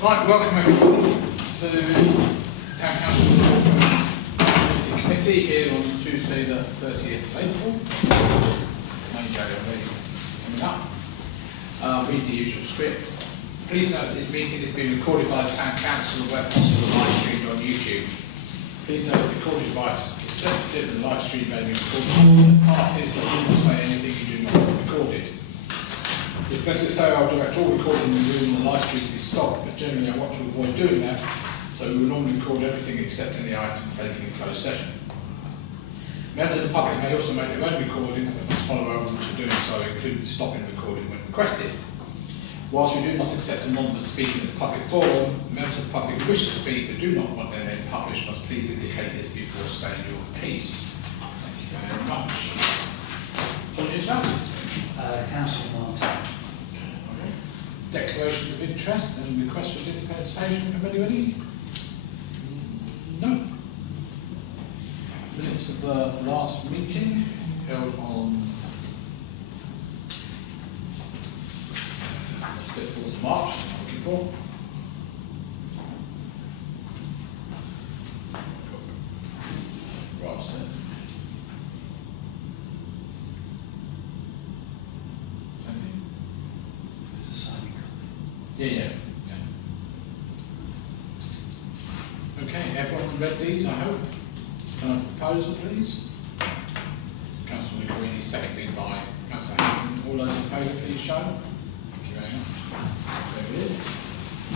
Right, welcome everybody to Town Council Committee here on Tuesday the 30th of April. Main day already coming up. Read the usual script. Please note this meeting is being recorded by the Town Council and webcast and live streamed on YouTube. Please note the recording device is sensitive and the live stream may be recorded by parties, so do not say anything you do not want recorded. If necessary, I'll direct all recording in the room and the live stream to be stopped, but generally I want to avoid doing that, so we will normally record everything except any items taken in closed session. Members of the public may also make their own recordings, but must follow our rules for doing so, including stopping recording when requested. Whilst we do not accept anonymous speaking in the public forum, members of the public who wish to speak but do not want their name published must please indicate this before saying your piece. Thank you very much. Apologies for absence. Councillor Martin. Declarations of interest and requests for dispensation from anybody? No. Minutes of the last meeting held on 4th of March, I'm looking for. Right, so. There's a signing copy. Yeah. Okay, everyone read these, I hope. Can I propose it, please? Councillor Green, seconded by Councillor Hampton. All those in favour, please show. Thank you very much. There it is.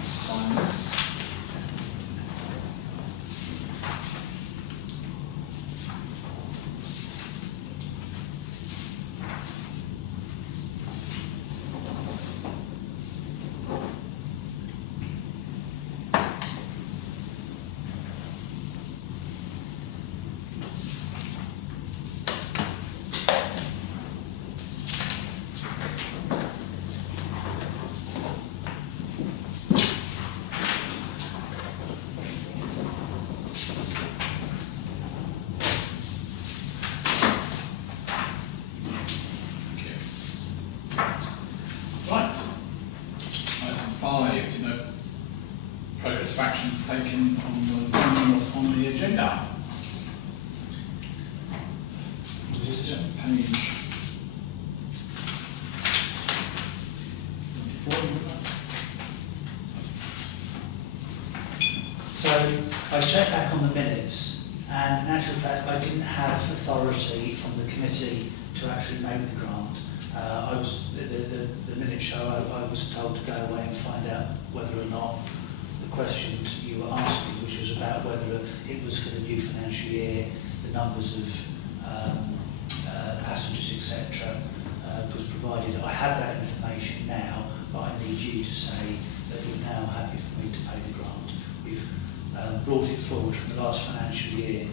Sign this. Taken on the agenda. Just page 4. So I checked back on the minutes, and in actual fact, I didn't have authority from the committee to actually make the grant. The minutes show I was told to go away and find out whether or not the questions you were asking, which was about whether it was for the new financial year, the numbers of passengers, etc., was provided. I have that information now, but I need you to say that you're now happy for me to pay the grant. We've brought it forward from the last financial year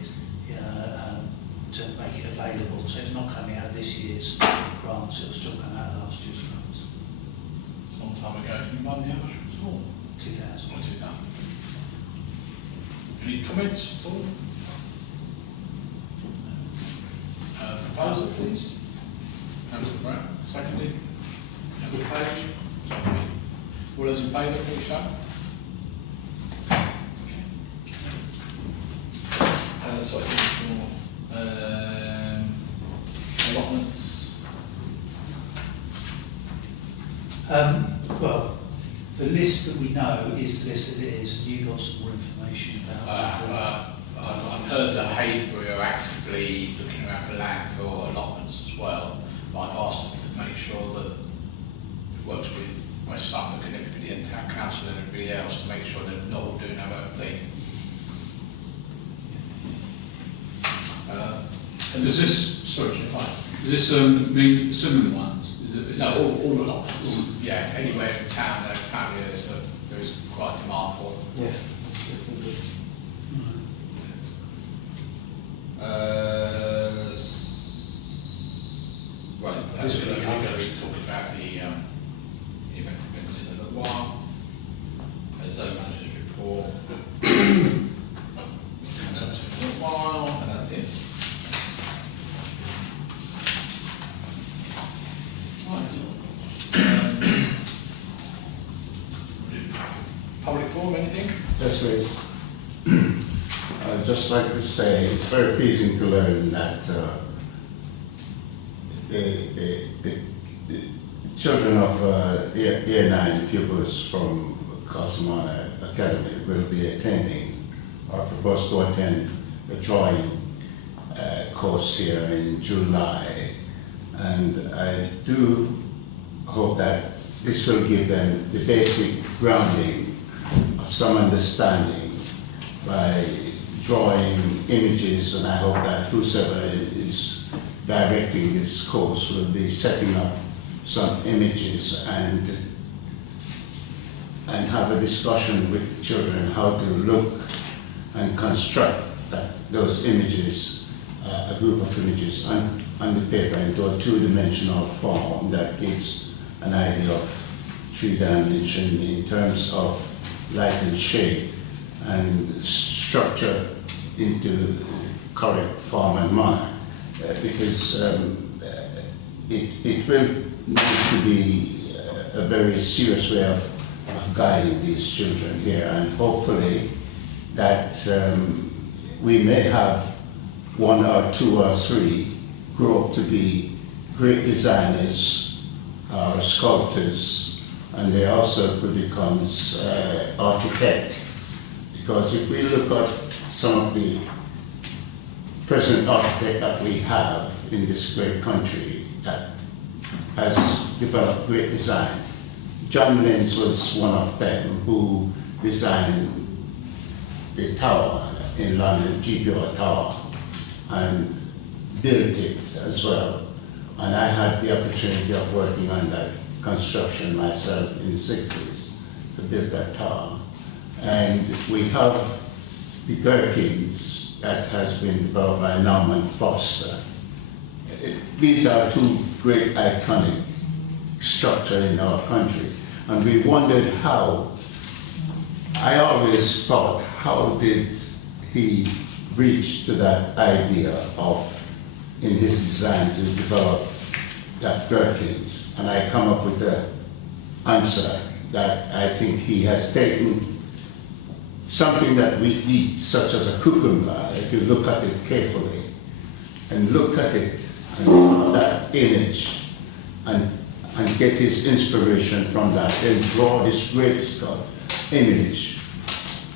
to make it available, so it's not coming out of this year's grants, it will still come out of last year's grants. It's a long time ago. Can you remind me how much it was for? 2000. 2000. Any comments at all? Proposal, please. Councillor Brown, seconded. Councillor Page. All those in favour, please show. So I think for allotments. Well, the list that we know is the list that it is, and you've got some more information about I've heard that Haverhill are actively looking around for land for allotments as well, but I've asked them to make sure that it works with West Suffolk and everybody in Town Council and everybody else to make sure they're not all doing our own thing. And does this, sorry, does this mean similar ones? Is it, no, all allotments. Yeah, anywhere in town apparently there is quite a demand for them. Yeah. Well, that's going to talk about the events in a little while. Zone Manager's report. That's a little while, and that's it. Right. anything? Yes, please. I'd just like to say it's very pleasing to learn that the children of year 9 pupils from Cosmona Academy will be attending or propose to attend a drawing course here in July. And I do hope that this will give them the basic grounding of some understanding by drawing images, and I hope that whosoever is directing this course will be setting up some images and have a discussion with children how to look and construct those images, a group of images on the paper into a two-dimensional form that gives an idea of three-dimension in terms of light and shade and structure into correct form and manner, because it will need to be a very serious way of guiding these children here, and hopefully that we may have 1 or 2 or 3 grow up to be great designers or sculptors, and they also could become architects. Because if we look at some of the present architects that we have in this great country that has developed great design, John Lenz was one of them who designed the tower in London, GPR Tower, and built it as well. And I had the opportunity of working on that construction myself in the 60s to build that tower. And we have the Gherkins that has been developed by Norman Foster. These are 2 great iconic structures in our country. And we wondered how, I always thought, how did he reach to that idea of, in his design, to develop that Gherkins? And I come up with the answer that I think he has taken something that we eat, such as a cucumber, if you look at it carefully, and look at it, and that image, and get his inspiration from that, then draw this great image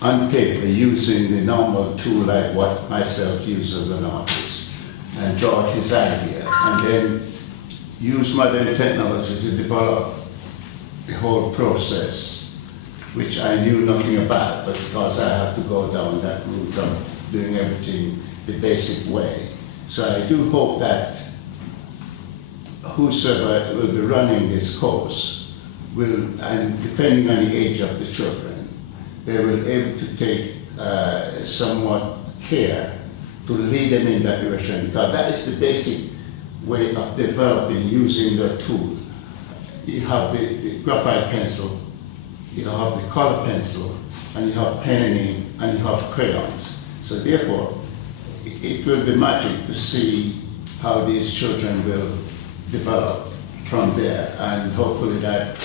on paper using the normal tool like what myself use as an artist, and draw his idea, and then use modern technology to develop the whole process, which I knew nothing about, but because I have to go down that route of doing everything the basic way. So I do hope that whosoever will be running this course will, and depending on the age of the children, they will be able to take somewhat care to lead them in that direction, because that is the basic way of developing using the tool. You have the graphite pencil, you have the color pencil, and you have pen and ink, and you have crayons. So therefore, it will be magic to see how these children will develop from there, and hopefully that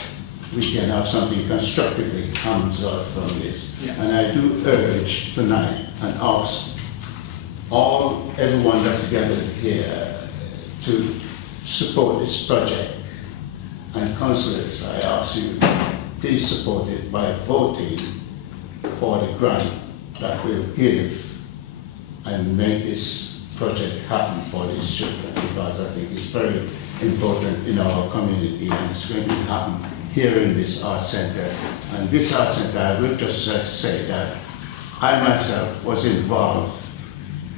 we can have something constructively comes out from this. Yeah. And I do urge tonight and ask everyone that's gathered here to support this project. And councillors, I ask you, please support it by voting for the grant that will give and make this project happen for these children, because I think it's very important in our community, and it's going to happen here in this art center. And this art center, I will just say that I myself was involved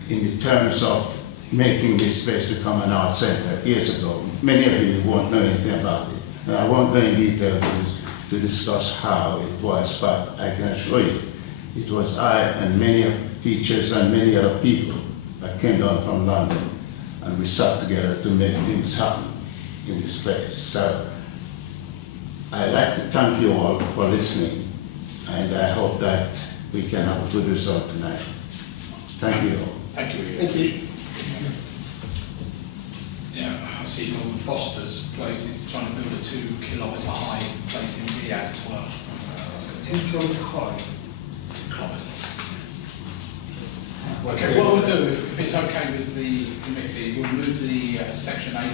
in the terms of making this place become an art center years ago. Many of you won't know anything about it, and I won't go in detail to discuss how it was, but I can assure you, it was I and many of teachers and many other people that came down from London, and we sat together to make things happen in this place. So I'd like to thank you all for listening, and I hope that we can have a good result tonight. Thank you all. Thank you. Thank you. Yeah, I see Norman Foster's place is trying to build a 2-kilometre high place in Riyadh as well. 10 kilometre high. Okay, what we'll do, if it's okay with the committee, we'll move the section 8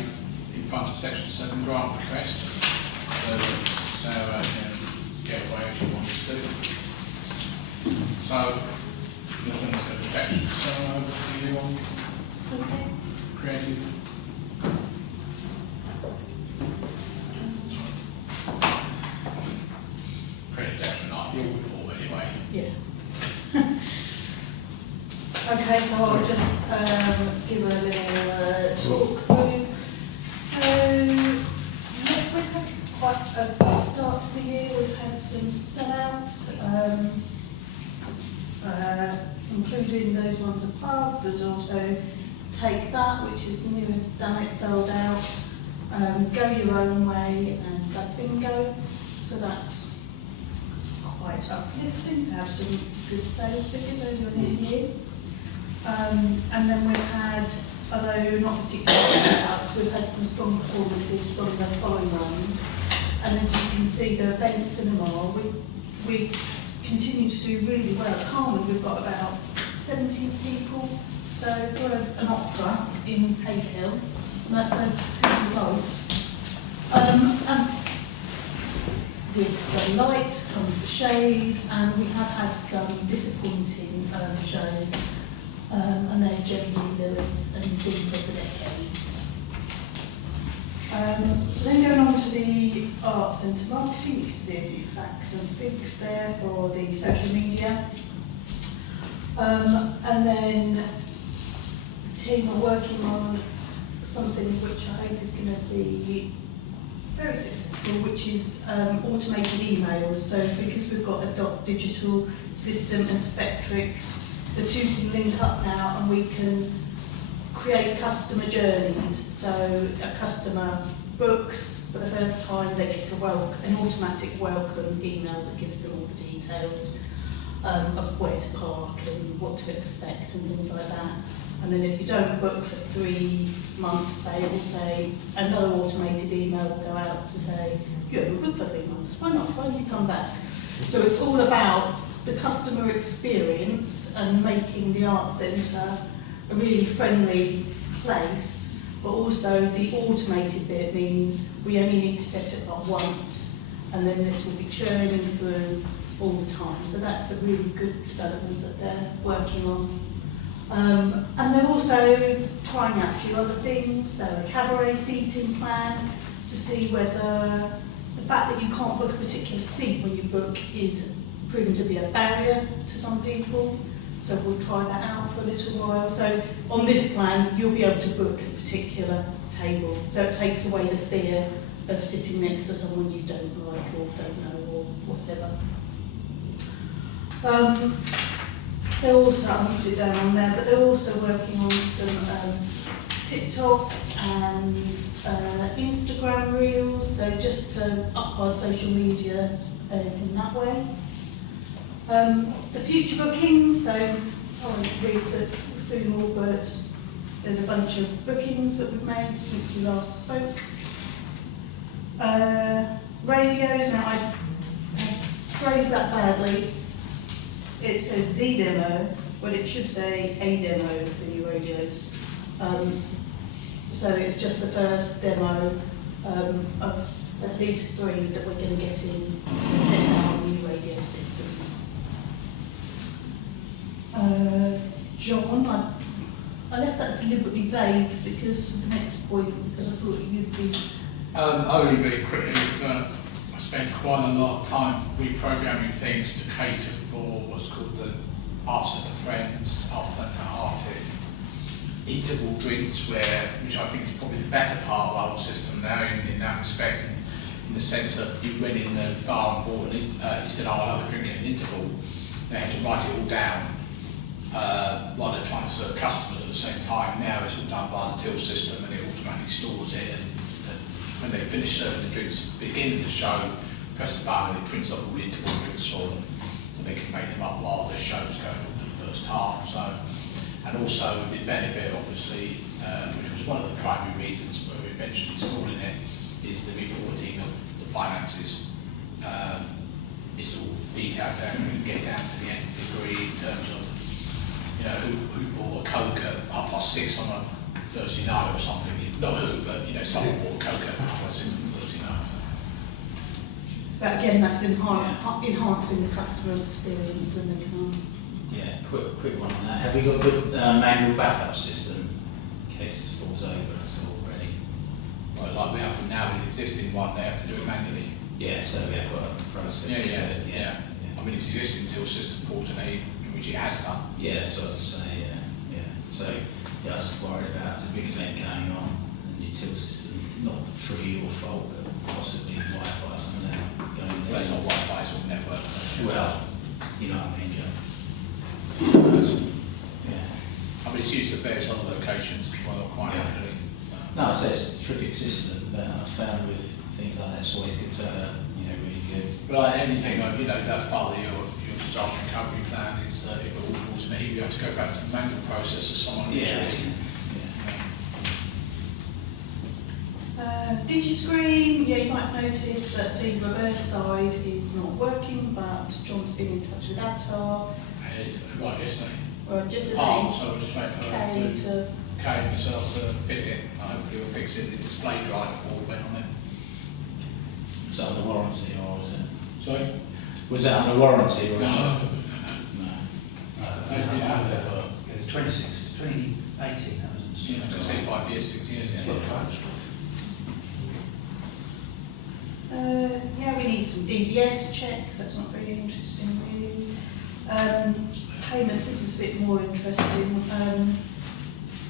in front of section 7 grant request. So Sarah can get away if she wants to. So, listen to the protection. So, over to you on creative. Creative action, not your report anyway. Yeah. Okay, so I'll just give a little talk through. So, we've had quite a good start to the year. We've had some sellouts, including those ones above. There's also Take That, which is the newest done it, sold out. Go Your Own Way and Drag Bingo. So that's quite uplifting to have some good sales figures over the year. And then we've had, although not particularly sellouts, we've had some strong performances from the following runs. And as you can see, the event cinema, we continue to do really well. At Carmen, we've got about 70 people. So for an opera in Haverhill, and that's a good result. And with the light comes the shade, and we have had some disappointing shows. And they're Jamie Lewis and Deep of the Decades. So then going on to the Arts Centre marketing, you can see a few facts and figs there for the social media. And then the team are working on something which I hope is going to be very successful, which is automated emails. So because we've got a Dot Digital system and Spectrix, the two can link up now and we can create customer journeys. So a customer books for the first time, they get an automatic welcome email that gives them all the details of where to park and what to expect and things like that. And then if you don't book for 3 months, say, it will say another automated email will go out to say, you haven't booked for 3 months, why not? Why don't you come back? So it's all about the customer experience and making the Arts Centre a really friendly place, but also the automated bit means we only need to set it up once and then this will be churning through all the time. So that's a really good development that they're working on. And they're also trying out a few other things, so a cabaret seating plan to see whether the fact that you can't book a particular seat when you book is proven to be a barrier to some people. So we'll try that out for a little while. So on this plan, you'll be able to book a particular table. So it takes away the fear of sitting next to someone you don't like or don't know or whatever. They're also, I'll put it down on there, but they're also working on some TikTok and Instagram reels, so just to up our social media in that way. The future bookings, so I won't read through them all, but there's a bunch of bookings that we've made since we last spoke. Radios, now I phrased that badly. It says the demo, but it should say a demo for new radios. So it's just the first demo of at least 3 that we're going to get in to test out new radio systems. John, I left that deliberately vague because of the next point, because I thought you'd be... Only very quickly, I spent quite a lot of time reprogramming things to cater for what's called the Arts Centre Friends, Arts Centre Artists, interval drinks, which I think is probably the better part of our whole system now in that respect, in the sense that you went in the bar and bought you said, oh, I'll have a drink in an interval. They had to write it all down while they're trying to serve customers at the same time. Now it's all done by the till system and it automatically stores it. And when they finish serving the drinks at the beginning of the show, press the button and it prints off all the interval drinks for them, so they can make them up while the show's going on for the first half. So, and also the benefit, obviously, which was one of the primary reasons for eventually installing it, is the reporting of the finances. Is all detailed down, we can get down to the nth degree in terms of you know, who bought a Coke at 6:30 on a Thursday night or something. Not who, but, you know, someone bought a Coke at 6:30 on a Thursday night. But again, that's enhancing the customer experience when they come. Yeah, quick one on that. Have we got a good manual backup system in case it falls over already? Well, like we have now with the existing one, they have to do it manually. Yeah, so we have got a process. Yeah. I mean, it's existing until system falls in which it has done. Yeah, that's what I was saying, yeah. So, yeah, I was just worried about there's a big event going on and the till system, not through your fault, but possibly Wi-Fi somehow going Well, there. it's not Wi-Fi, it's all network. Well, you know what I mean, Joe? Yeah. I mean, it's used at various other locations as well, quite happily. No, so it's a terrific system, but I found with things like that, it's always good to have, really good. Well, like anything, you know, that's part of your disaster recovery plan is if it all falls in heat, you have to go back to the manual process of someone who's Digiscreen, yeah, you might notice that the reverse side is not working, but John's been in touch with Avatar. Right, yesterday. Well, just So we'll just wait for Kay himself to fit it. Hopefully we'll fix it. The display driver board went on it. Was that under warranty or was it? Sorry? Was that under warranty or was No. it? It's been out there for, 2018, that was I could say 5 years, 6 years, yeah. Yeah, we need some DBS checks, that's not very interesting really. Payments, this is a bit more interesting.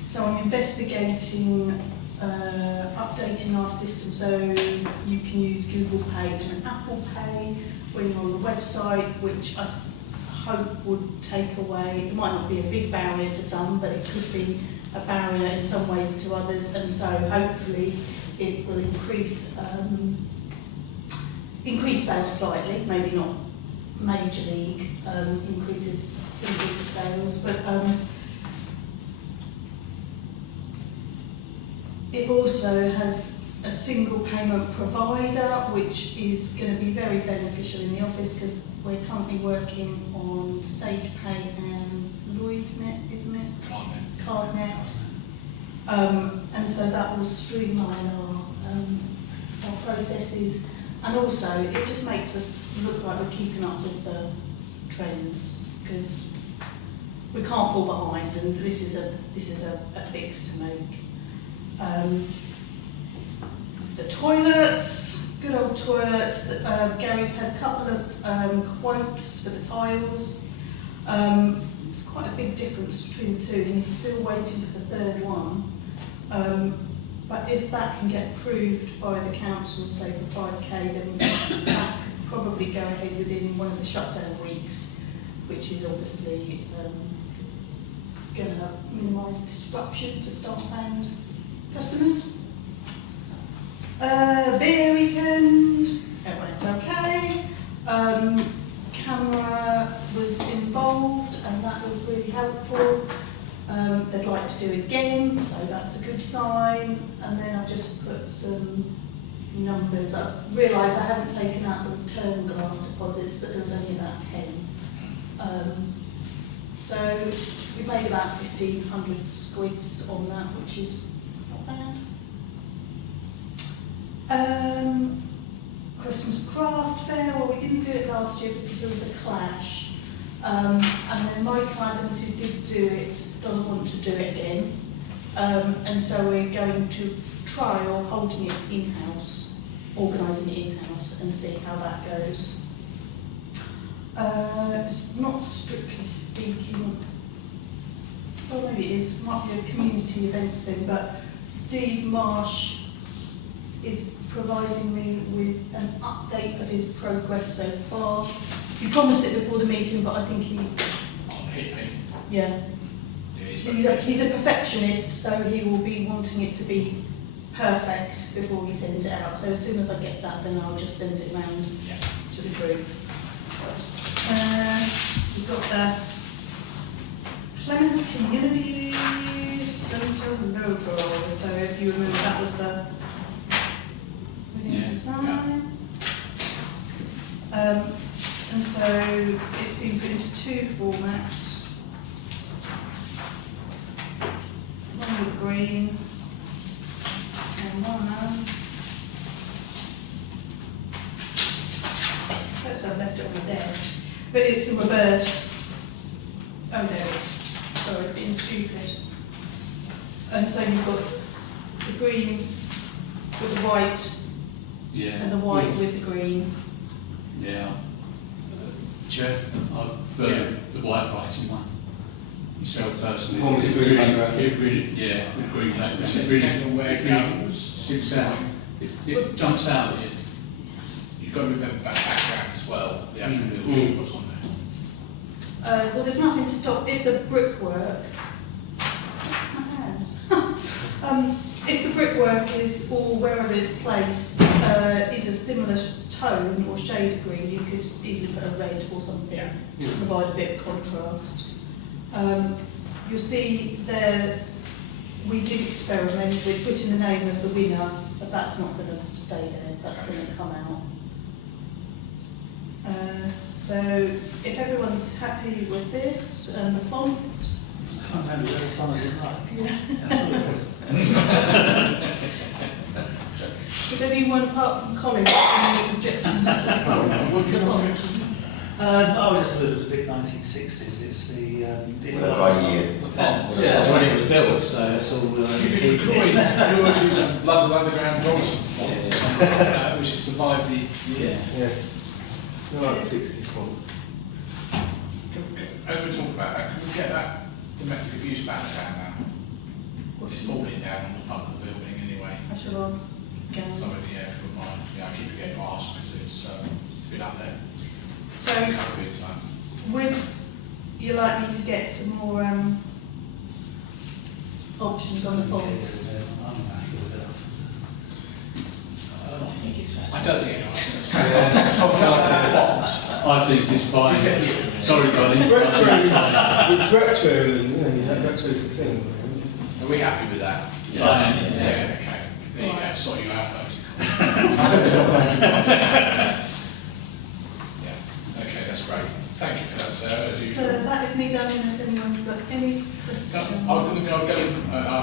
So I'm investigating updating our system so you can use Google Pay and Apple Pay when you're on the website, which I hope would take away, it might not be a big barrier to some, but it could be a barrier in some ways to others, and so hopefully it will increase sales slightly, maybe not major league increases sales, but it also has a single payment provider, which is going to be very beneficial in the office because we're currently working on Sage Pay and Lloydsnet, isn't it? Cardnet. And so that will streamline our processes, and also it just makes us look like we're keeping up with the trends because we can't fall behind, and this is a fix to make. The toilets, good old toilets. Gary's had a couple of quotes for the tiles. It's quite a big difference between the two, and he's still waiting for the third one. But if that can get approved by the council, say for 5k, then that could probably go ahead within one of the shutdown weeks, which is obviously going to minimise disruption to staff and customers. Beer weekend, it went okay. Camera was involved and that was really helpful. They'd like to do it again, so that's a good sign. And then I've just put some numbers. I realise I haven't taken out the return glass deposits, but there was only about 10. So we made about 1,500 squids on that, which is not bad. Christmas craft fair, well we didn't do it last year because there was a clash. And then Michael Adams, who did do it, doesn't want to do it again. And so we're going to trial holding it in-house, organising it in-house and see how that goes. It's not strictly speaking, well maybe it is, it might be a community events thing, but Steve Marsh is providing me with an update of his progress so far. He promised it before the meeting, but I think he's a perfectionist, so he will be wanting it to be perfect before he sends it out. So as soon as I get that, then I'll just send it around to the group. We've got the Clements Community Centre logo. So if you remember, that was the design. And so it's been put into two formats. with green. And one now. Perhaps I've left it on the desk. But it's the reverse. Oh, there it is. Sorry, being stupid. And so you've got the green with the white Yeah. and the white with the green. Yeah. Chair, I prefer the white writing one. Yourself personally. Or the green background. It really, yeah, the green background. It It really, depends on where it goes. sticks out. It jumps out at you. You've got to remember that background as well, the actual Mm. building was on there. Well, there's nothing to stop if the brickwork. It's my hand. If the brickwork is, or wherever it's placed, is a similar tone or shade of green, you could easily put a red or something to provide a bit of contrast. You'll see there, we did experiment with putting the name of the winner, but that's not going to stay there, that's going to come out. So if everyone's happy with this and the font, I can't remember what fun I didn't like. does anyone apart from Colin have any objections to the font? I would have thought it was a bit 1960s. It's the By year. The font. Yeah, that's when it was built, so that's all You could always use London Underground Johnson font, or something like that, which has survived the years. Yeah. No, like 60s font. As we talk about that, can we get that domestic abuse banner down now? It's falling down on the front of the building anyway. I shall ask again. Somebody, yeah, if you wouldn't mind. Yeah, I keep forgetting to ask because it's been up there. So COVID, so. would you like me to get some more options on the fonts? I'm happy with it. I don't think it's fantastic. I don't think anyone's going to stand on top of that fonts. I think it's fine. Except you. Sorry, buddy. It's retro, and you know, that retro's the thing. Are we happy with that? Yeah, I am, Yeah, okay. There you go, sort you out, folks. Yeah, okay, that's great. Thank you for that, sir, as So usual. that is me done unless anyone's got any questions. I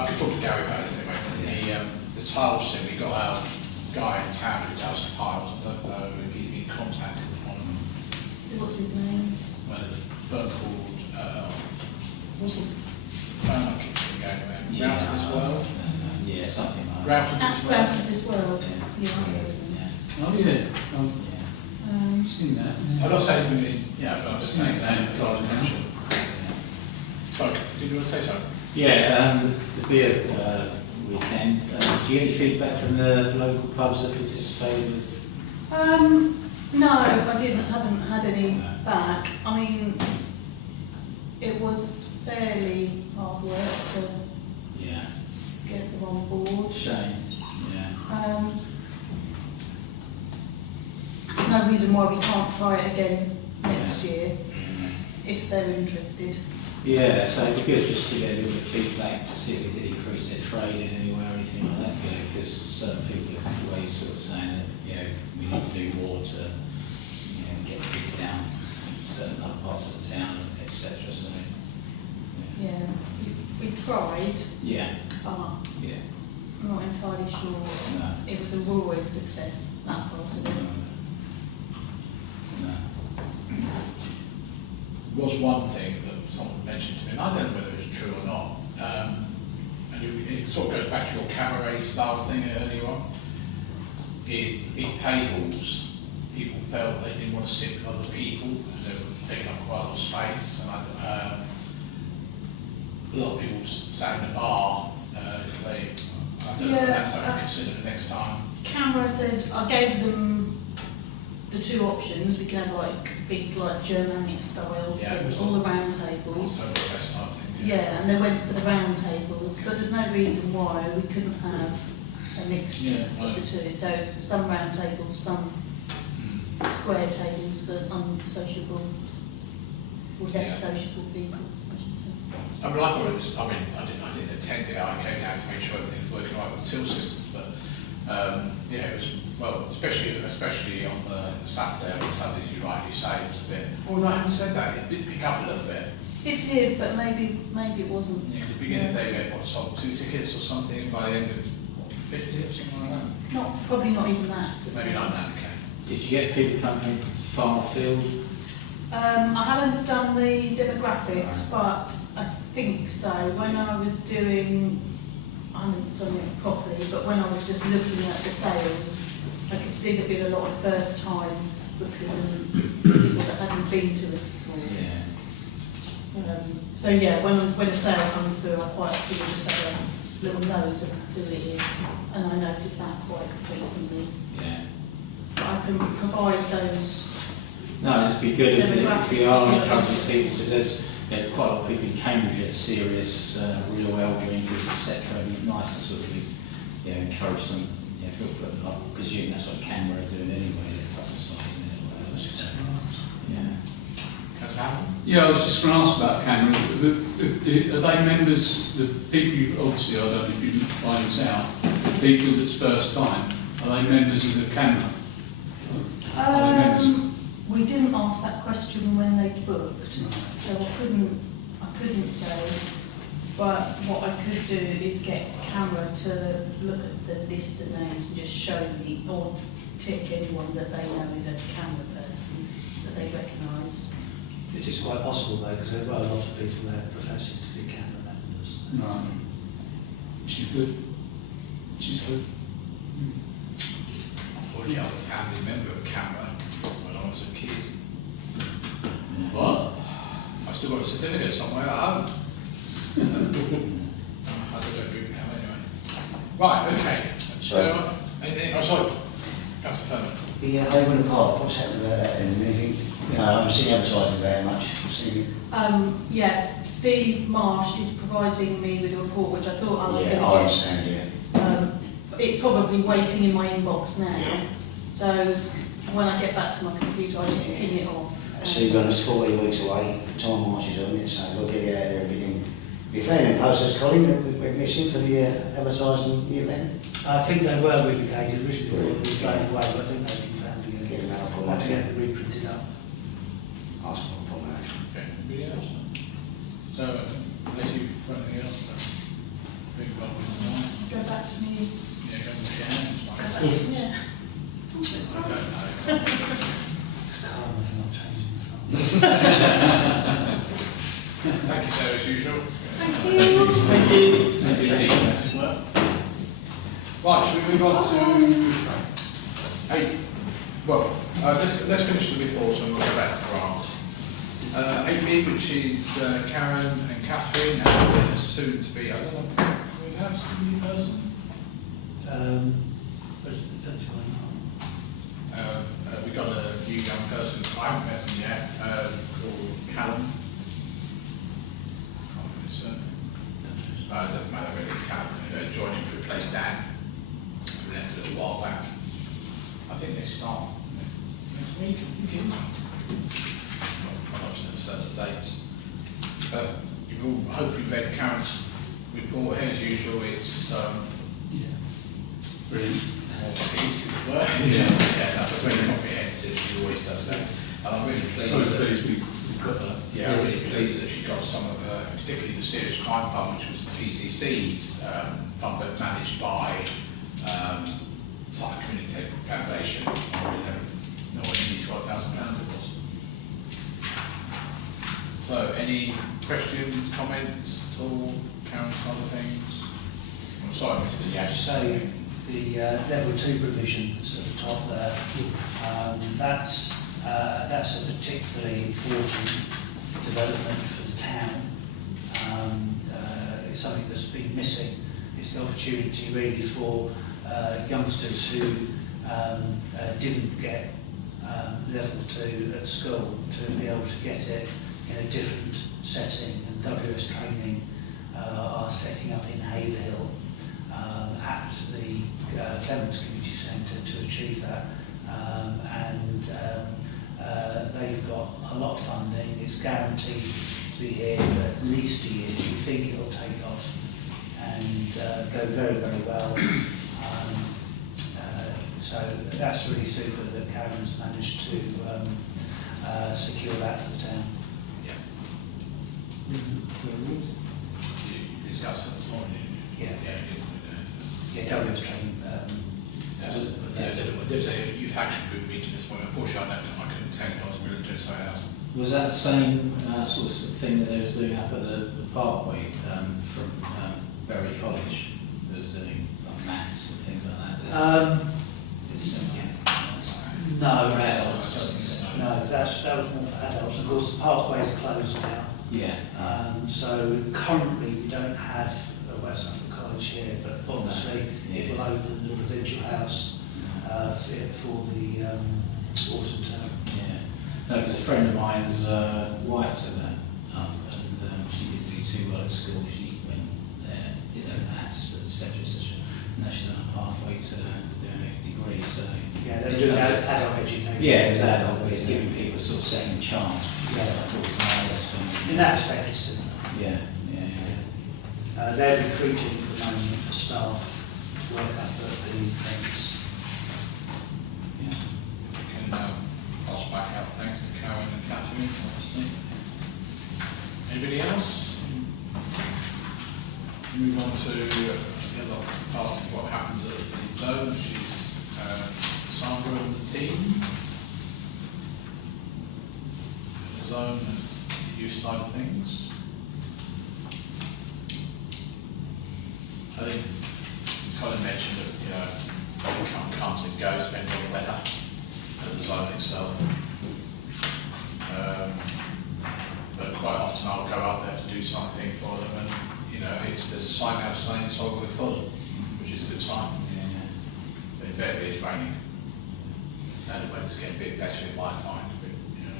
could talk to Gary about this anyway. The tiles thing, we got our guy in town who does tiles. I don't know if he's been contacted on, What's his name? well, there's a firm called, what's the firm I keep seeing going around? Routed as well? Yeah, something like that. Routed as well? Out of this world. Yeah. Yeah. Oh, yeah. I've Um, seen that. I'm not saying anything, yeah, but I'm just saying that, got attention. Sorry, did you want to say something? Yeah, the beer weekend. Do you get any feedback from the local pubs that participated? no, I haven't had any No. back. I mean, it was fairly hard work to Yeah. get them on board. Shame. Yeah. There's no reason why we can't try it again next year if they're interested. Yeah, so it'd be good just to get a little bit of feedback to see if we did increase their trading anywhere or anything like that, because certain people are always sort of saying that, we need to do more to, get people down in certain other parts of the town, etc. So, Yeah, we tried, yeah, but yeah, I'm not entirely sure no, it was a roaring success, that part of it. no. Was one thing that someone mentioned to me, and I don't know whether it's true or not, and it sort of goes back to your cabaret style thing earlier on, is the big tables, people felt they didn't want to sit with other people because they were taking up quite a lot of space, and a lot of people sat in the bar because I don't know if that's something to consider the next time. Camera said, I gave them the two options. We can have like big, like Germanic style, Yeah, it was all the round tables. Also, the best type thing. Yeah, and they went for the round tables, but there's no reason why we couldn't have a mixture Yeah, of the two. So some round tables, some square tables for unsociable or less sociable people, I should say. I mean, I thought it was, I didn't attend it, I came down to make sure everything was working right with the till systems, but, yeah, it was, well, especially on the Saturday, I mean, Sundays, you rightly say, it was a bit, although having said that, it did pick up a little bit. It did, but maybe it wasn't. Yeah, at the beginning of the day, we had what, sold 2 tickets or something. By the end of what, 50 or something like that. Probably not even that. Maybe like that. Okay. Did you get people coming from far afield? I haven't done the demographics, but I think so. When I was doing, I haven't done it properly, but when I was just looking at the sales, I could see there'd been a lot of first time bookers and people that hadn't been to us before. Yeah. So yeah, when a sale comes through, I quite often just have a little note of who it is, and I notice that quite frequently. Yeah. I can provide those. No, it'd be good if we are Demographics. encouraging people, because there's quite a lot of people in Cambridge that are serious, real well drinkers, etc. It'd be nice to sort of encourage some. I presume that's what Canberra are doing anyway. They're publicising it. Yeah. Yeah, I was just going to ask about Cameron. Are they members, the people you, obviously, I don't know if you can find this out, the people that's first time, are they members of the Cameron? We didn't ask that question when they booked, so I couldn't say. But what I could do is get a camera to look at the list of names and just show me or tick anyone that they know is a camera person that they recognise. It is quite possible though, because there are a lot of people there professing to be camera members. Right. She's good. She's good. Unfortunately, I was a family member of Canberra when I was a kid. What? I've still got a certificate somewhere at home. I don't drink now anyway. Right, okay. So, anything? Oh, sorry. Councillor Furman. The Haverhill Park, what's happening about that then? Anything? I haven't seen advertising very much. Yeah, Steve Marsh is providing me with a report which I thought I was Yeah, I going to understand, yeah. It's probably waiting in my inbox now. Yeah. So when I get back to my computer, I'll just ping it off. So you've got us 40 weeks away, time marches on it, so we'll get you out there and get him. Your friend and posters, Colin, that we're missing for the advertising the event? I think they were replicated originally before they were going away, but I think they've been found again. Get him out I'll on have to that. get it reprinted up. Ask him upon that. Okay, anybody else? So, unless you've got anything else, big welcome. Go back to me. Yeah, go and share. Go back to me. Yeah. I don't know. It's karma for not changing the file. Thank you, Sarah, as usual. Thank you. Thank you. Right, shall we move on to 8? Well, let's finish the reports and we'll go back to grants. 8B, which is Karen and Catherine, and then soon to be, I don't know, can we have some new person? But that's going on. We've got a new young person, I haven't met them yet, called Callum. Can't remember his surname. It doesn't matter really, Callum, joining to replace Dan, who left a little while back. I think they start next week, I'm thinking. Not up to certain dates. But you've all hopefully read Karen's report here as usual. It's Brilliant. more piece of work. Yeah, that's a very comprehensive. She always does that. And I'm really pleased. So that, pleased we've got that. yeah, I'm really pleased that she got some of her, particularly the Serious Crime Fund, which was the PCC's fund, but managed by Suffolk Community Foundation. I really don't know what £12,000 it was. So, any questions, comments at all? Karen's other things? I'm sorry, Mr. Yash. So the level 2 provision that's at the top there, that's a particularly important development for the town. It's something that's been missing. It's the opportunity really for youngsters who didn't get level 2 at school to be able to get it in a different setting, and WS Training are setting up in Haverhill at the Clements Community Centre to achieve that, they've got a lot of funding. It's guaranteed to be here for at least a year. We think it'll take off and go very, very well. So that's really super that Karen's managed to secure that for the town. You discussed it this morning. Yeah. Yeah. Yeah, WS training. There's a youth action group meeting this morning. Unfortunately, I couldn't attend. I was in the middle of doing something else. Was that the same sort of thing that they was doing up at the Parkway from Bury College? That was doing like maths and things like that. It's similar. No, For adults. no, that was more for adults. Of course, the Parkway's closed now. Yeah. So currently we don't have a West Suffolk College here, but obviously it will open the Provincial House for the autumn term. Yeah. No, because a friend of mine's wife took that up, and she didn't do too well at school. She went there, did her maths, etc., etc. Now she's on a pathway to doing a degree. So Yeah, they're doing adult education. yeah, it's adult, but it's giving people a sort of second chance. Yeah. I thought it was nice. In that respect, it's similar. Yeah, yeah. They're recruiting at the moment for staff to work up at the clinics. We can pass back out thanks to Karen and Catherine, obviously. Anybody else? Move on to the other part of what happens at the zone, which is Sandra and the team. The zone and the youth side of things. I think Colin mentioned that, you know, probably comes and goes, depending on the weather and the zone itself. But quite often I'll go up there to do something for them, and you know, there's a sign out saying it's all full, which is a good sign. But invariably it's raining. And the weather's getting a bit better in my find, but you know,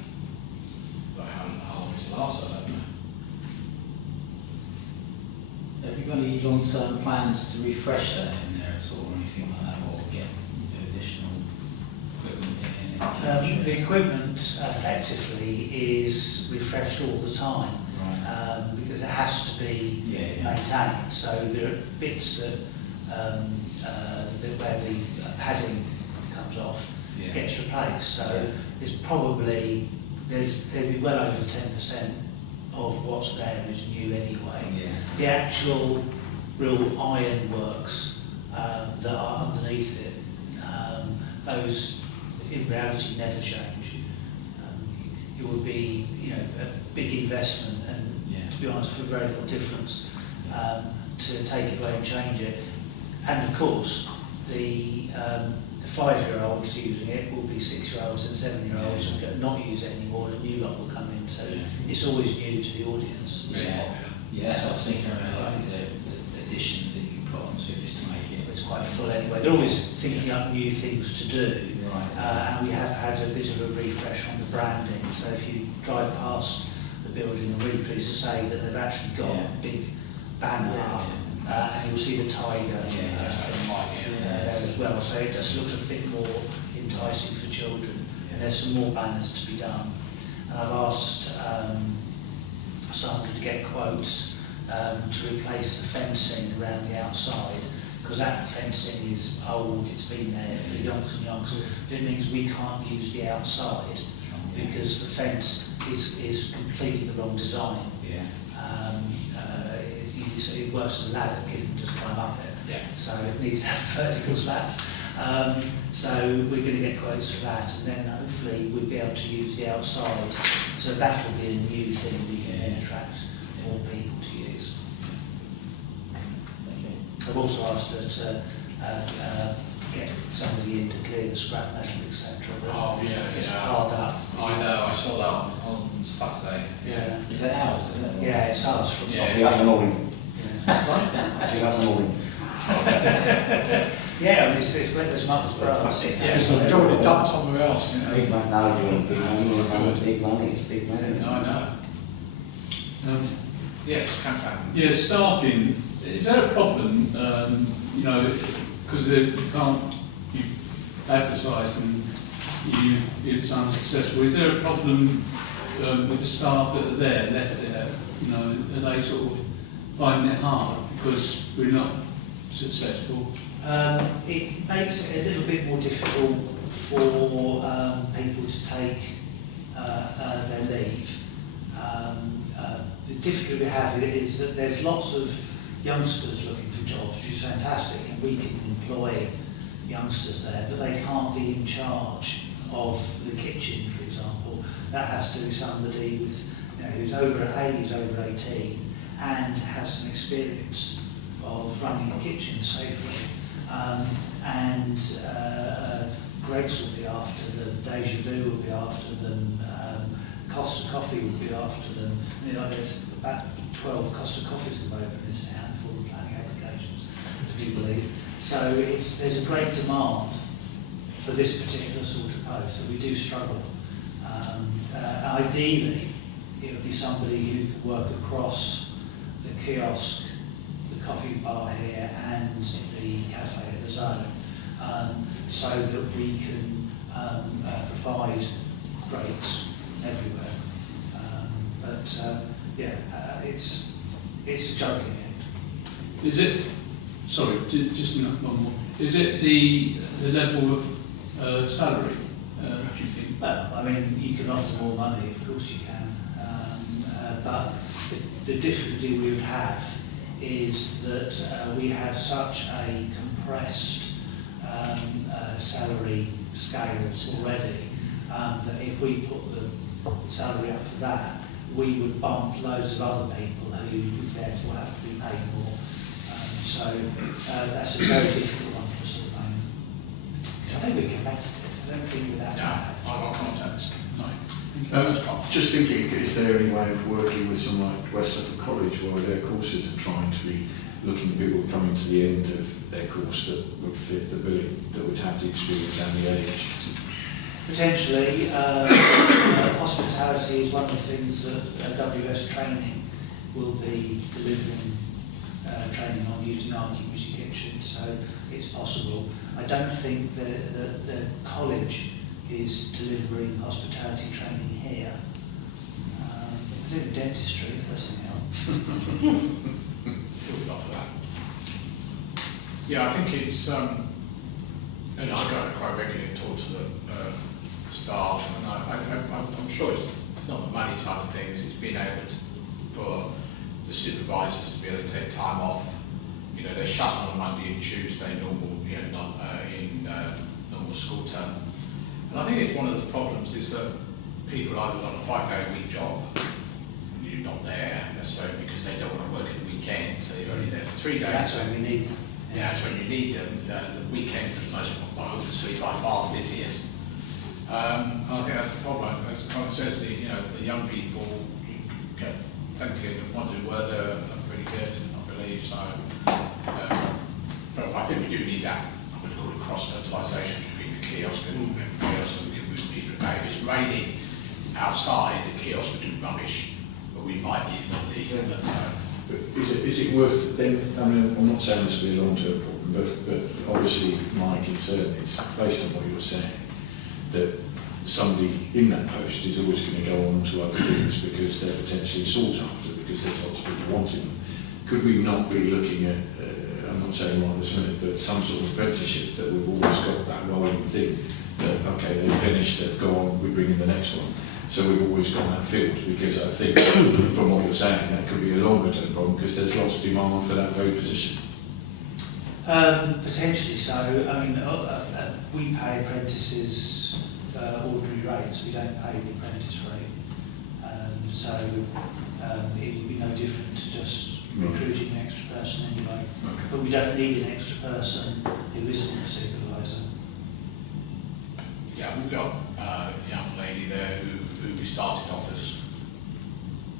so how long it's last, I don't know. Have you got any long-term plans to refresh that in there at all, or anything like that, or get additional equipment in the future? The equipment effectively is refreshed all the time. Right. Because it has to be maintained. So there are bits that where the padding comes off gets replaced. So there's probably there'll be well over 10% of what's there is new anyway. Yeah. The actual real ironworks that are underneath it, those in reality never change. It would be, you know, a big investment, and to be honest, for very little difference, to take it away and change it. And of course, the 5-year-olds using it will be 6-year-olds and 7-year-olds and not use it anymore. The new lot will come in, so it's always new to the audience. Really popular. Yeah, so I was thinking around like the additions that you can put onto it just to make it. It's quite full anyway. They're always thinking up new things to do. Right. And we have had a bit of a refresh on the branding. So if you drive past the building, I'm really pleased to say that they've actually got a big banner up, and you'll see the tiger there as well. So it just looks a bit more enticing for children. And there's some more banners to be done. And I've asked Sandra to get quotes to replace the fencing around the outside, because that fencing is old, it's been there for yonks and yonks. It means we can't use the outside because the fence is completely the wrong design. It works as a ladder, kids can just climb up it. So it needs to have vertical slats. So we're going to get quotes for that, and then hopefully we'll be able to use the outside. So that will be a new thing we can then attract more people to use. I've also asked her to get somebody in to clear the scrap metal, etc. It's hard up. I know, I saw that on Saturday. Is that ours, isn't it? Yeah, it's ours from I think that's annoying. I think that's annoying. Yeah, I mean, it's wet as much as brass. Yeah, so they've already done somewhere else, you know. Big man, now you want big money, it's big money. No, I know. Yes, can happen. Yeah, staffing, is there a problem, you know, because you advertise and it's unsuccessful, is there a problem with the staff that are there, left there, you know, are they sort of finding it hard because we're not successful? It makes it a little bit more difficult for people to take their leave. The difficulty we have is that there's lots of youngsters looking for jobs, which is fantastic, and we can employ youngsters there, but they can't be in charge of the kitchen, for example. That has to be somebody with, who's over 18 and has some experience of running a kitchen safely. Greg's will be after them, Deja Vu will be after them, Costa Coffee will be after them. There's about 12 Costa Coffees at the moment in this town for all the planning applications, to be believed. So there's a great demand for this particular sort of post, so we do struggle. Ideally, it would be somebody who could work across the kiosk, the coffee bar here, and the cafe at the zone, so that we can provide breaks everywhere. It's a joking act. Is it? Sorry, just one more. Is it the level of salary? Do you think? Well, I mean, you can offer more money, of course you can, but the difficulty we would have is that we have such a compressed salary scales already, that if we put the salary up for that, we would bump loads of other people who would therefore have to be paid more. That's a very difficult one for us at the moment. I think we're competitive. I don't think without that. I've got contacts. Just thinking, is there any way of working with someone like West Suffolk College, where their courses are trying to be looking at people coming to the end of their course that would fit the billing, that would have the experience and the age? Potentially, hospitality is one of the things that WS Training will be delivering training on using our Music Kitchen, so it's possible. I don't think the college is delivering hospitality training here. I do dentistry, if that's any help. We'll offer that. Yeah, I think it's, and I go quite regularly and talk to the staff, and I'm sure it's not the money side of things, it's being able for the supervisors to be able to take time off. They're shut on a Monday and Tuesday, normal school term. And I think it's one of the problems is that people either want a 5-day-a-week job, and you're not there necessarily because they don't want to work at the weekend, so you're only there for 3 days. That's when we need them. Yeah, that's when you need them. The weekends are the most, obviously, by far the busiest. And I think that's the problem. As Colin says, the young people, you get plenty of the ones who were there are pretty good, I believe. So, but I think we do need that. I'm going to call it cross-fertilisation between the kiosk and everybody else, so we can move people about. If it's raining outside, the kiosk would do rubbish, but we might need them leave. But is it worth then? I mean, I'm not saying this will be a long-term problem, but obviously my concern is, based on what you're saying, that somebody in that post is always going to go on to other things because they're potentially sought after, because there's lots of people wanting them. Could we not be looking at, I'm not saying right this minute, but some sort of apprenticeship that we've always got that rolling thing, that, okay, they've finished, they've gone, we bring in the next one. So we've always got that field, because I think, from what you're saying, that could be a longer term problem, because there's lots of demand for that very position. Potentially so. I mean, we pay apprentices ordinary rates. We don't pay the apprentice rate. It would be no different to just recruiting an extra person anyway. Okay. But we don't need an extra person who isn't a supervisor. Yeah, we've got a young lady there who started off as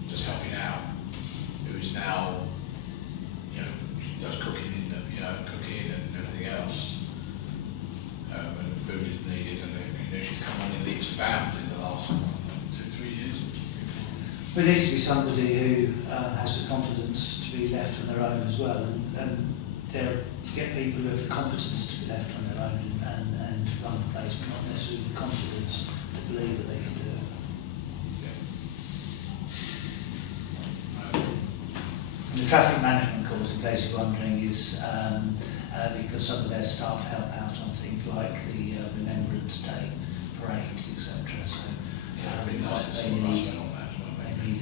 just helping out, who's now, she does cooking and everything else when the food is needed, and she's come on in leaps and bounds in the last 2-3 years. There needs to be somebody who has the confidence to be left on their own as well, and to get people who have the competence to be left on their own and run the place, but not necessarily the confidence to believe that they can do it. And the traffic management course, in case you're wondering, is because some of their staff help out on things like the Remembrance Day parades, etc. So It'd be nice if some of us went on that as well, maybe. They need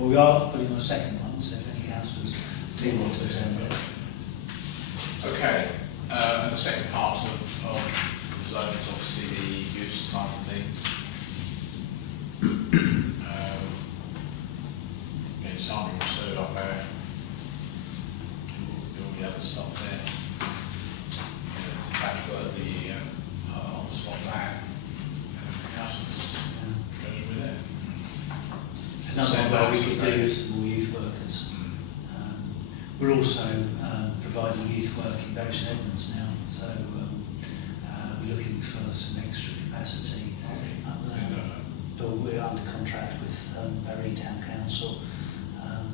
Well, we are putting on a second one, so if any councillors do want to attend it. Okay, and the second part of the zone is obviously the use side of things. Again, Sandra will serve up there. Do all the other stuff there. Patchwork the on the spot land. Everything else goes with it. Another one where we could do with some more youth workers. We're also providing youth work in Bury St Edmunds now, so we're looking for some extra capacity up there. But we're under contract with Bury Town Council,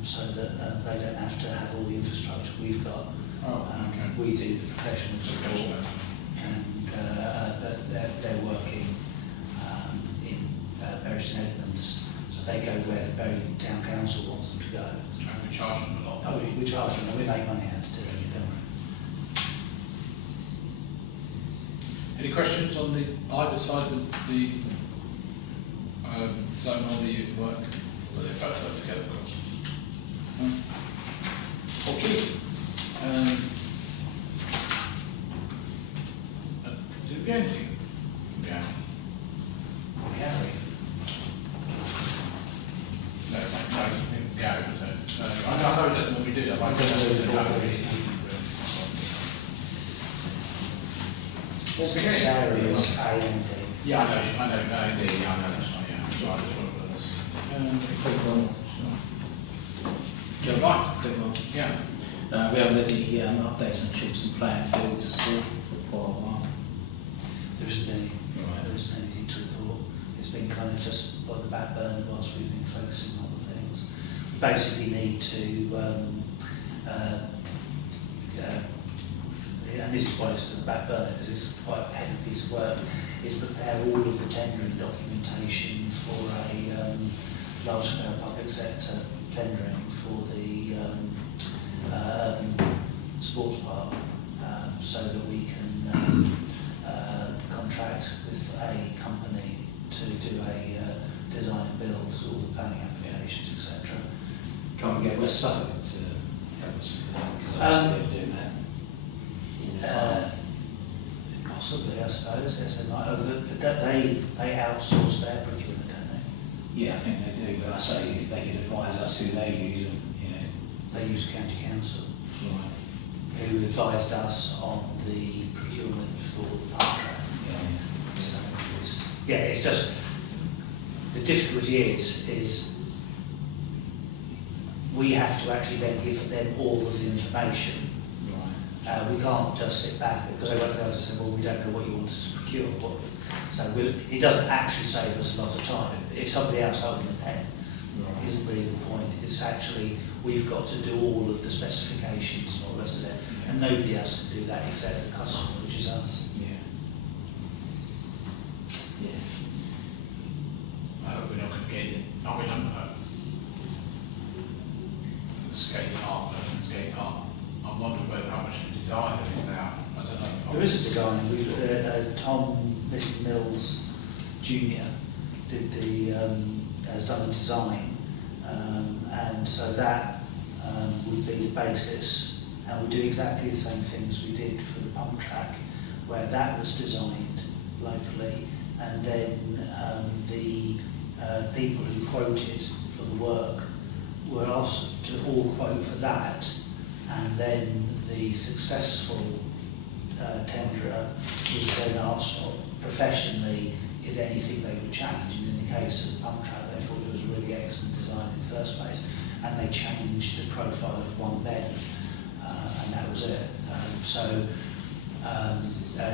so that they don't have to have all the infrastructure we've got. We do the professional support, and they're working in Bury St Edmunds, so they go where the Bury Town Council wants them to go. And we charge them a lot. Oh, we charge them, and we make money out of doing it, don't we? Any questions on either side of the zone or the youth work? Well, they both work together, of course. Okay. Did we get anything? Yeah. Gary? No, I think Gary was it. I know it doesn't what we do. I don't know. Salary is AMD. Yeah, I know, indeed, I know that's right, yeah. So I just want to put this. Right. Yeah. We haven't had any updates on Chilson playing fields at all for quite a while. There isn't anything to report. It's been kind of just on the back burner whilst we've been focusing on other things. We basically need to, and this is why it's on the back burner, because it's quite a heavy piece of work, is prepare all of the tendering documentation for a large-scale public sector tendering for the urban sports park, so that we can contract with a company to do a design and build, all the planning applications, etc. Can't we get West Suffolk to help us with that? Because obviously they're doing that. Possibly, I suppose. Yes, they might. But they outsource their procurement, don't they? Yeah, I think they do. But I say if they could advise us who they use, They use county council, right. who advised us on the procurement for the park track. So it's just the difficulty is we have to actually then give them all of the information. We can't just sit back, because they won't be able to say, well, we don't know what you want us to procure. It doesn't actually save us a lot of time. If somebody else holding the pen isn't really the point. It's actually, we've got to do all of the specifications and all the rest of it, and nobody else can do that except the customer, which is us. I hope we're not going to get it. I mean, skate park. I'm wondering whether how much the design there is now. I don't know. There is a design. Tom Mills Jr. has done the design, and so that would be the basis. And we do exactly the same things we did for the pump track, where that was designed locally, and then the people who quoted for the work were asked to all quote for that, and then the successful tenderer was then asked professionally, is there anything they would challenge? And in the case of the pump track, they thought it was a really excellent design in the first place, and they changed the profile of one bend, and that was it.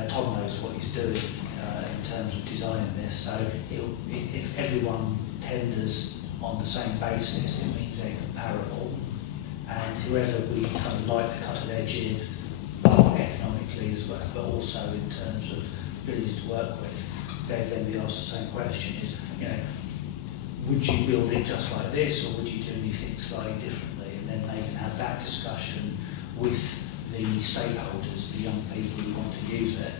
Tom knows what he's doing in terms of designing this, so if everyone tenders on the same basis, it means they're comparable, and whoever we kind of like the cutting edge in, economically as well, but also in terms of ability to work with, they'll then be asked the same question: is, would you build it just like this, or would you do anything slightly differently? And then they can have that discussion with the stakeholders, the young people who want to use it,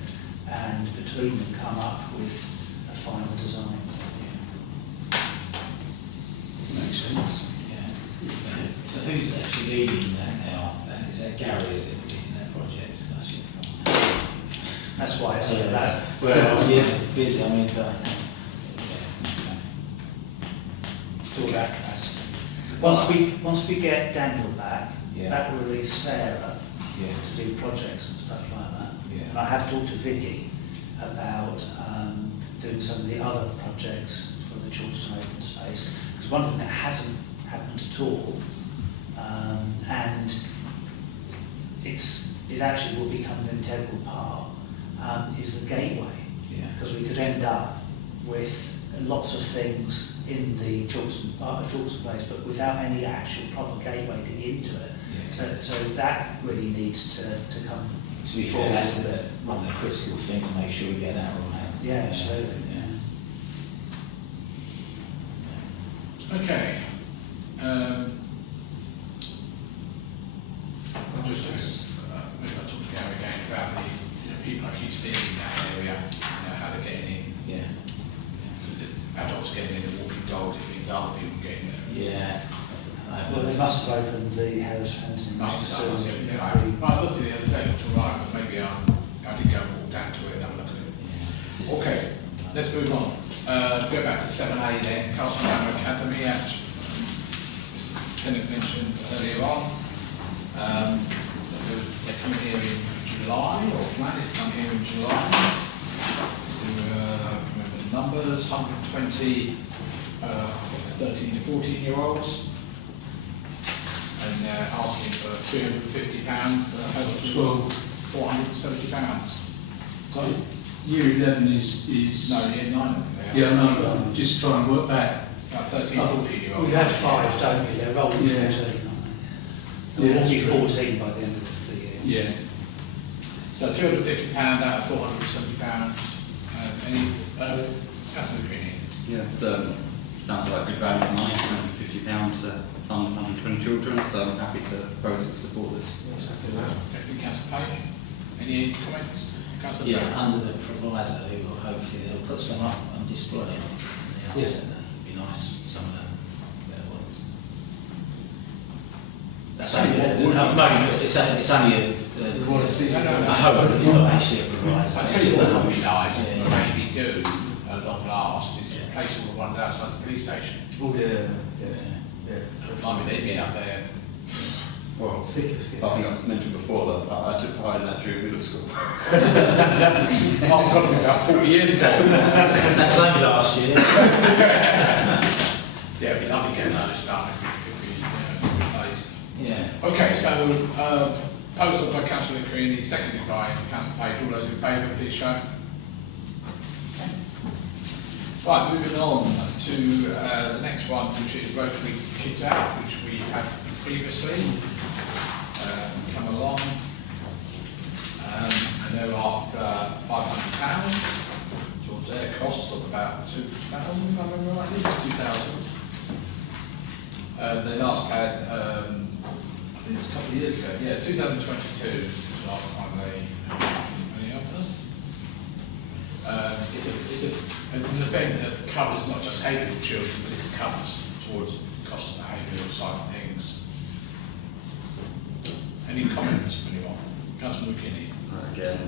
and between them come up with a final design. Makes sense. Yeah. who's actually leading that now? Is that Gary, is it, leading that project? That's why it's like that. Well, yeah, busy, I mean, Full capacity. Once we get Daniel back, Yeah. that will release Sarah yeah, to do projects and stuff like that. yeah. And I have talked to Vicky about doing some of the other projects for the Chorlton Open Space, because one thing that hasn't happened at all, and it actually will become an integral part, is the gateway. Yeah. Because we could end up with lots of things in the Chorlton Place, but without any actual proper gateway to get into it. Yeah. So that really needs to come. To be fair, that's one of the critical things, to make sure we get that right. Yeah, absolutely. Yeah. Okay. I'll just maybe I'll talk to Gary again about the people I keep seeing in that area, how they're getting in. Yeah. Is it adults getting in, the walking dogs, it means other people getting there. Yeah. Well, they must have opened the Harris fencing. Must have still done, the- I looked at it the other day, it looked all right, but maybe I did go and walk down to it and have a look at it. Yeah. Okay, let's move on. Go back to 7A then, Castle Hammer Academy, as Kenneth mentioned earlier on. They're coming here in July, or plan is to come here in July. Remember the numbers, 120 13 to 14-year-olds. And they're asking for £350, over £470. So year 11 is No, year 9, I think they are. yeah, no, just try and work back. About 13, 14-year-olds. We have 5, don't we? They're rolling Yeah. 14, aren't they? Yeah, They'll all be that's right. 14 by the end of the year. Yeah. So £350 out of £470. Any Councillor Creaney? Yeah, sounds like good value for money, £150 to fund 120 children, so I'm happy to propose and support this. Thank you, Councillor Page. Any comments? Councillor Yeah, Brown? under the proviso, hopefully they'll put some up on display on the Yes. outset. That'd be nice, some of the better ones. That's Only only, one would be nice. it's only We want to see. No, no, no. I hope it's not actually a proviso. I tell you what would be nice, Yeah. but maybe do at long last, is replace all the ones outside the police station. Oh, yeah, Yeah. yeah. I mean, they'd be up there. Well, Sick of skin. I think I mentioned before that I took part in that during middle school. I've got them about 40 years ago. That was only last year. Yeah, it'd be lovely getting those done if we replaced. Yeah. Okay, so proposal by Councillor Creaney, seconded by Councillor Page. All those in favour, please show. Right, moving on to the next one, which is Rotary Kids Out, which we had previously come along. And they're after £500 towards their cost of about 2,000, if I remember rightly, 2,000. They last had, I think it was a couple of years ago, yeah, 2022 was the last time they offered us. It's an event that covers not just Haverhill children, but it covers towards the cost of the Haverhill side of things. Any comments from anyone? Councillor McKinney? Again,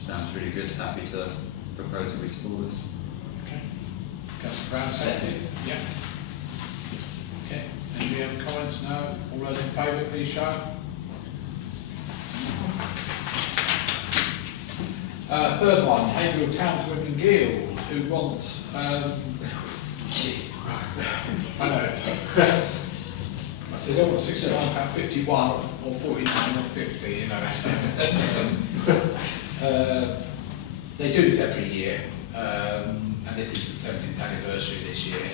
sounds really good, happy to propose and we support this. Okay. Councillor Brown, Second. Yeah. Okay. Any other comments? No? All those in favour, please show. Third one, Haverhill Townswomen Guild, who want, I know, so they want £69.51 or £49.50, you know, they do this every year, and this is the 17th anniversary this year.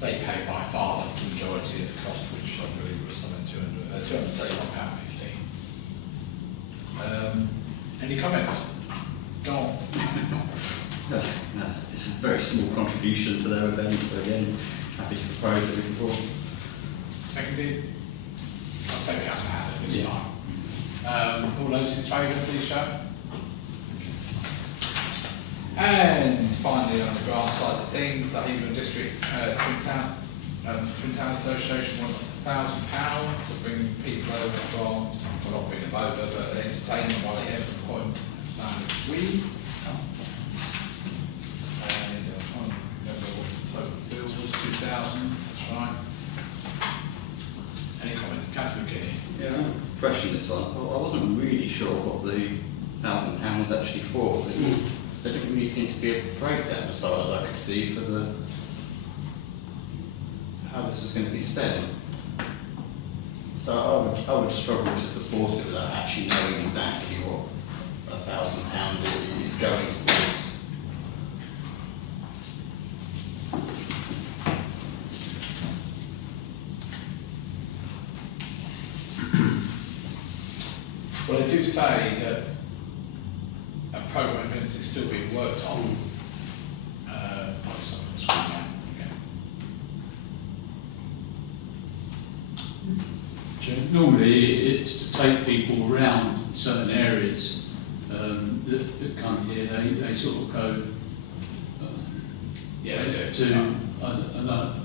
They pay by far the majority of the cost, which I believe was something £231.15. Any comments? Go on. No, it's a very small contribution to their event, so again, happy to propose that we support. Seconded. I'll take Councillor Hannah this time. All those in favour, please show. And finally, on the grant side of things, the Haverhill District Twin Town Association want to bring people over from, well, not bring them over, but entertain them while they're from Point San Sweet. And I'm trying to remember what the total bill was, 2,000, that's right. Any comments? Councillor Kinney? Yeah, I questioned this one. I wasn't really sure what the £1,000 was actually for. But there didn't really seem to be a breakdown as far as I could see for the how this was going to be spent. So I would struggle to support it without actually knowing exactly what £1,000 is going towards. Well, they do say that a programme, for instance, is still being worked on. I'll just on the screen now. Okay. Normally, it's to take people around certain areas that come here. They sort of go Yeah, they do. to a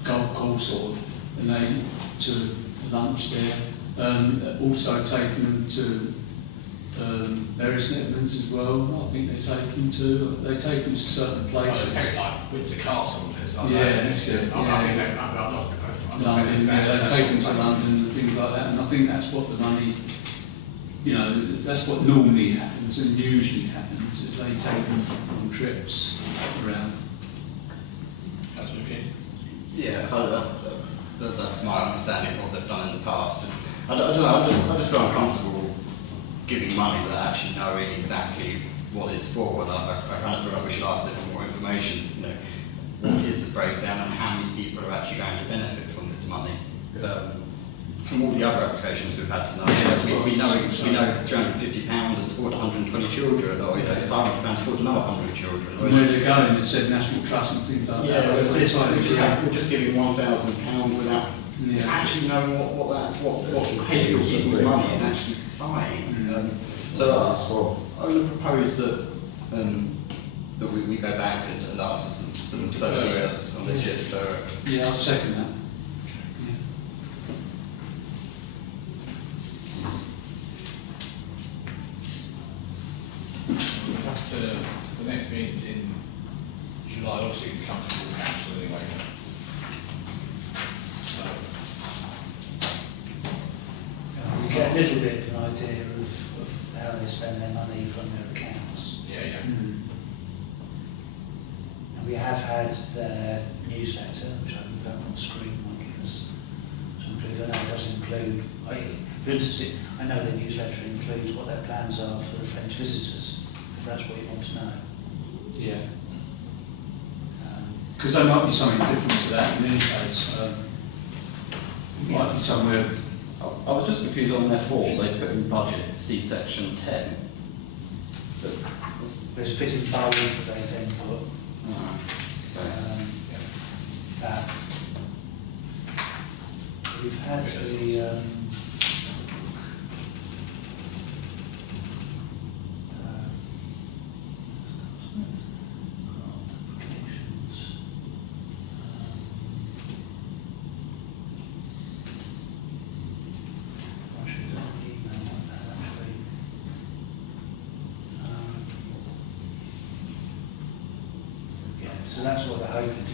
golf course and they to lunch there. Also taking them to various Netherlands as well. I think they take them to certain places. Like, like Windsor Castle and things like Yeah, that. that's it, I yeah. think I'm not London, saying they take them to London and things like that, and I think that's what the money, that's what normally happens and usually happens, is they take them on trips around. Councillor King? Yeah, that's my understanding of what they've done in the past. I don't know, I just feel uncomfortable giving money without actually knowing exactly what it's for. And I kind of feel like we should ask them for more information. What is the breakdown and how many people are actually going to benefit from this money? From all the other applications we've had tonight, we know £350 to support 120 children, or £500 to support another 100 children. And where they're going, it said National Trust and things like that. We're just giving £1,000 without actually knowing what people's money is actually buying. So I'm going to propose that we go back and ask for some further details on this shit. Yeah, I'll second that. The next meeting's in July, obviously it comes to the council anyway. So, we get a little bit of an idea of how they spend their money from their accounts. yeah. And we have had their newsletter, which I can put up on screen, might give us some clues. I know it does include, for instance, I know the newsletter includes what their plans are for the French visitors, if that's what you want to know. Yeah. Because there might be something different to that in any case. Might be somewhere. I was just confused on their form. They put in budget C section 10. There's a bit of bold that they then put. That. We've had the applications. I should have an email on that actually. Yeah, so that's what they're hoping to do.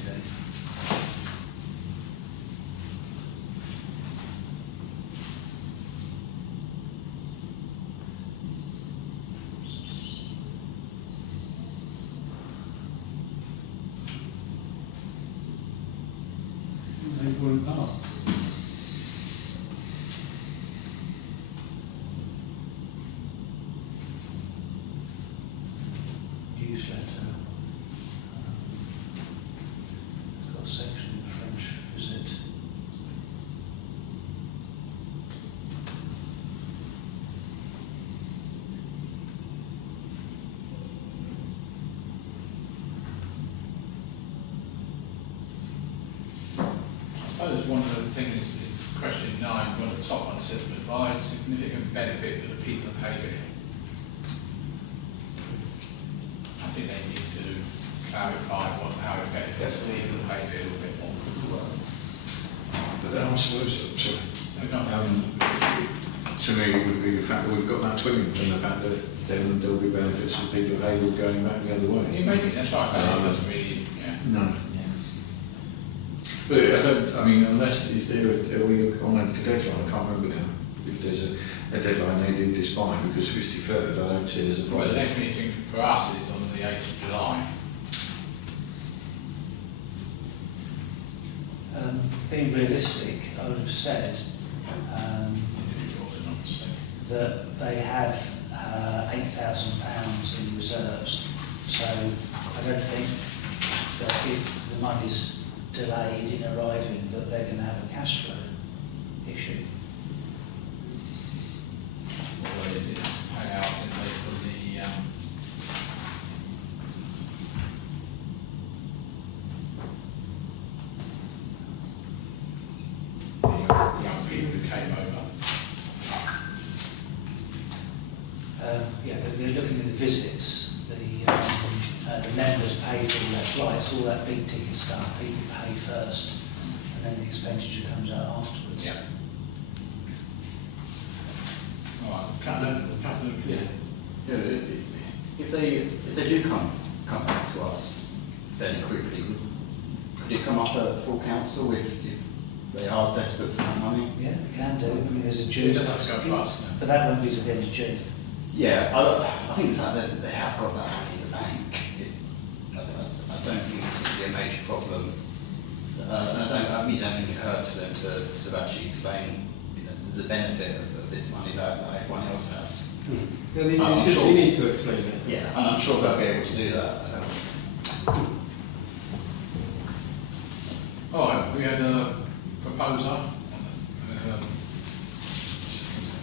They fall apart. Newsletter. It's got a section in the French visit. I suppose one of the things is question 9, one of the top one says provide significant benefit for the people of Haverhill. I think they need to clarify how it benefits the people of Haverhill a bit more. suppose, sorry. We've got- To me, it would be the fact that we've got that twin, and the fact that then there'll be benefits for people of Haverhill going back the other way. Yeah, maybe, that's right, but it doesn't really, yeah. No. But I don't, I mean, unless, are we on a deadline? I can't remember now. If there's a deadline they did this by, because 53rd, I don't see there's a Well, the problem. next meeting for us is on the 8th of July. Being realistic, I would have said that they have £8,000 in reserves. So I don't think that if the money's delayed in arriving, that they're going to have a cash flow issue. Although they did pay out, didn't they, for the young people who came over. Yeah, but they're looking at the visits, the members pay for all their flights, all that big ticket stuff, people pay first, and then the expenditure comes out afterwards. Yeah. All right, Captain Clear. Yeah, if they do come back to us fairly quickly, could it come up at full council if they are desperate for that money? Yeah, we can do. I mean, there's a It June, doesn't have to go to us, no. but that won't be to the end of June. Yeah, I think the fact that they have got that money in the bank is, I don't think it's going to be a major problem. And I really don't think it hurts them to actually explain, you know, the benefit of this money that everyone else has. Yeah, they need to explain it. Yeah, and I'm sure they'll be able to do that. All right, we had a proposer, and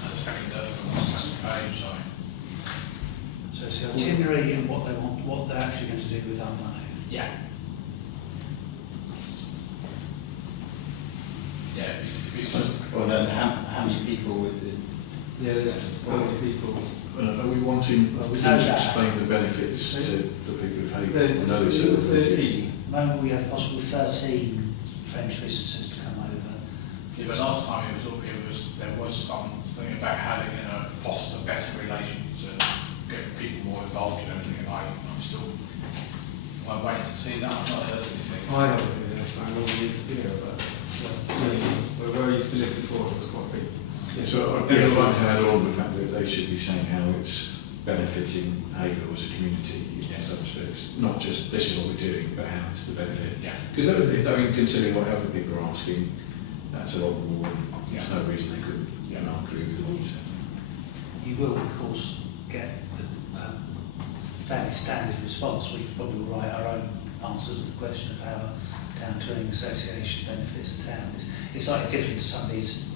a seconder from the second page, sorry. So it's the itinerary and what they want, what they're actually going to do with our money. Yeah. Yeah, if it's just, Well, then how many people would it? Yeah, there's how many people. Are we wanting Well, we to know that. explain the benefits to the people of Haverhill? I know There's it's a- 13. At the moment we have possible 13 French visitors to come over. yeah, but last time there was something about how they're going to foster better relations to get people more involved in everything, and I'm waiting to see that. I've not heard anything. I don't really know. I know we used to be here, but where I used to live before, it was quite big. Yeah, so I'd like to add on the fact that they should be saying how it's benefiting Haverhill as a community in some respects. Not just this is what we're doing, but how it's the benefit. Yeah. Because I mean, considering what other people are asking, that's a lot more. There's Yeah. no reason they couldn't agree with what you said. You will, of course, get a fairly standard response. We could probably write our own answers to the question of how a town touring association benefits the town. It's slightly different to some of these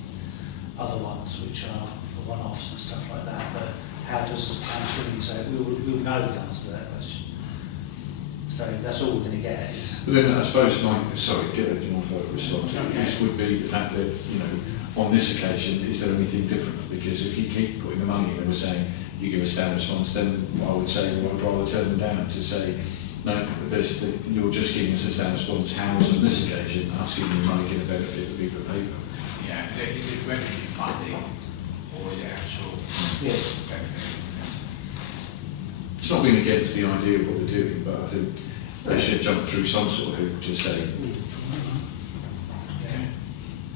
other ones, which are the one-offs and stuff like that. But how does the town touring say? We'll know the answer to that question. So that's all we're going to get. But then I suppose my response to this would be the fact that, you know, on this occasion, is there anything different? Because if you keep putting the money in and we're saying you give a standard response, then I would say, well, I'd rather turn them down to say, no, you're just giving us a standard response. How is on this occasion us giving you money going to benefit the people of Haverhill? Yeah, is it revenue funding or is it actual Yes. benefit? It's not being against the idea of what they're doing, but I think they should jump through some sort of hoop to say, Okay.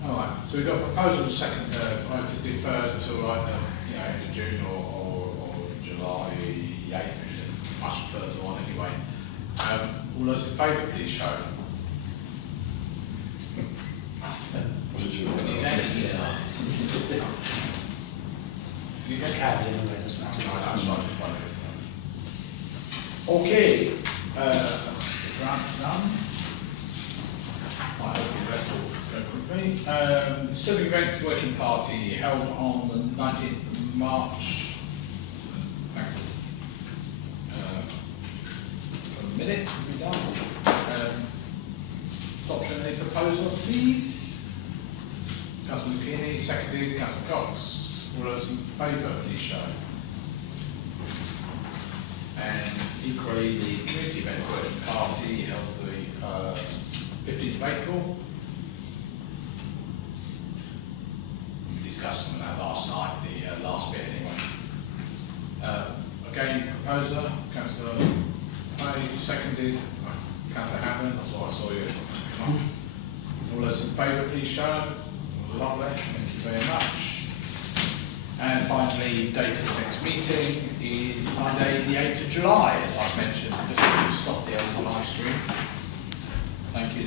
All right. So we've got a proposal second to defer to either end of June or July 8th, which is much further on anyway. All those in favour, please show. Any against? Any against? Carried in anyway, doesn't No, matter. that's not just one. Okay, grants done. I hope the rest will go quickly. Civic Events Working Party held on the 19th of March. Thanks. A minute to be done. Adoption, any proposals, please? Councillor McKinney, seconded, Councillor Cox. All those in favour, please show. And equally, the Community Event Working Party held the 15th of April. discussed some of that last night, the last bit anyway. Again, proposer, Councillor Hay, seconded, Councillor Hammond, I thought I saw you. All those in favour, please show. Lovely, thank you very much. And finally, date of the next meeting is Monday the 8th of July, as I've mentioned, just to stop the old live stream. Thank you.